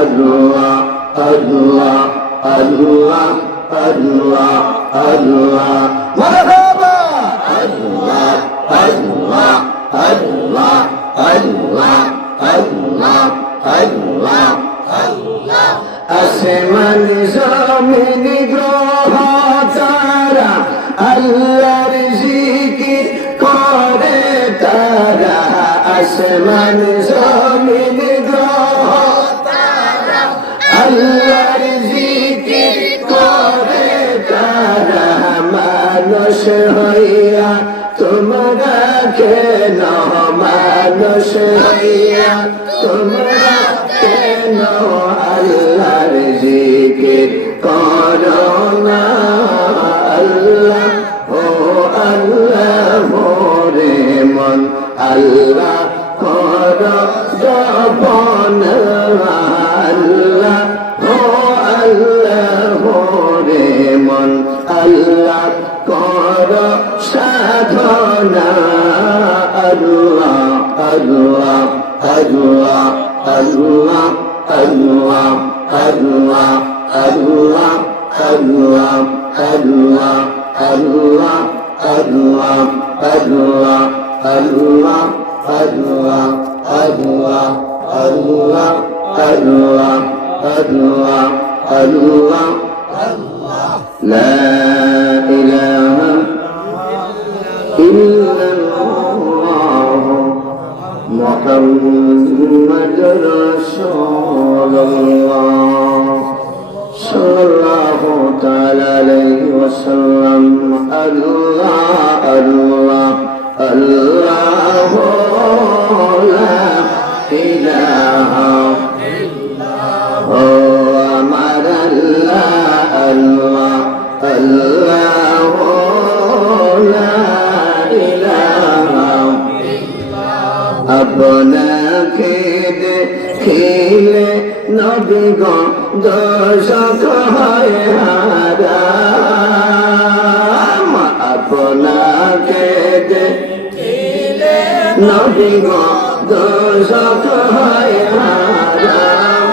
Allah, Allah, Allah, Allah, Allah. Marhaba. Allah, Allah, Allah, Allah, Allah, Allah, Allah. আসমান জমিন গ্রহ তারা আল্লাহর জিকির করে তারা। আসমান জমিন গ্রহ তারা আল্লাহর জিকির করে তারা। মানুষ হইয়া তোমরা কেন, মানুষ হইয়া তোমরা কেন আল্লাহর জিকির করো না। আল্লাহ ও আল্লাহ মোরে মন আল্লাহ কর জপন। আল্লাহ ও আল্লাহ মোরে মন আল্লাহ কর সাধনা। আল্লাহ আল্লাহ আল্লাহ আল্লাহ আল্লাহ আল্লাহ আল্লাহ আল্লাহ আল্লাহ আল্লাহ আল্লাহ আল্লাহ আল্লাহ আল্লাহ আল্লাহ আল্লাহ আল্লাহ আল্লাহ আল্লাহ লা ইলাহা ইল্লাল্লাহ মুহাম্মাদুর রাসূলুল্লাহ সাল্লাল্লাহু তাআলা আলাইহি ওয়াসাল্লাম। আল্লাহ আল্লাহ আল্লাহ লা ইলাহা ইল্লাল্লাহ আমার আল্লাহ আল্লাহ আল্লাহ লা ইলাহা আপনাকে দেখিলে নবী গো দোষক হয় হারাম। আপনাকে দেখিলে নবী গো দোষক হয় হারাম।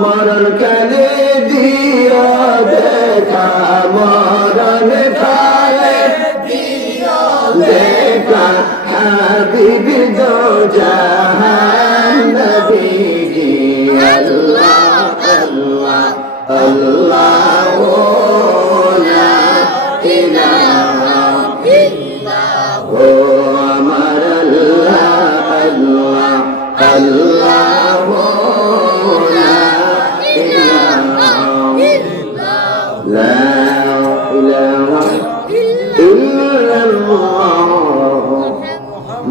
মরণ কালে দিও দেখা, মরণ কালে দিও দেখা হাবিবি দো জাহান নবীজি। আল্লাহ আল্লাহ আল্লাহ লা ইলাহা ইল্লাল্লাহ আমার আল্লাহ আল্লাহ আল্লাহ লা ইলাহা ইল্লাল্লাহ লা ইলাহা ইল্লাল্লাহ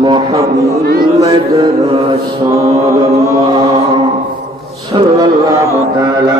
মুহাম্মাদুর রাসূলুল্লাহ সাল্লাল্লাহু তাআলা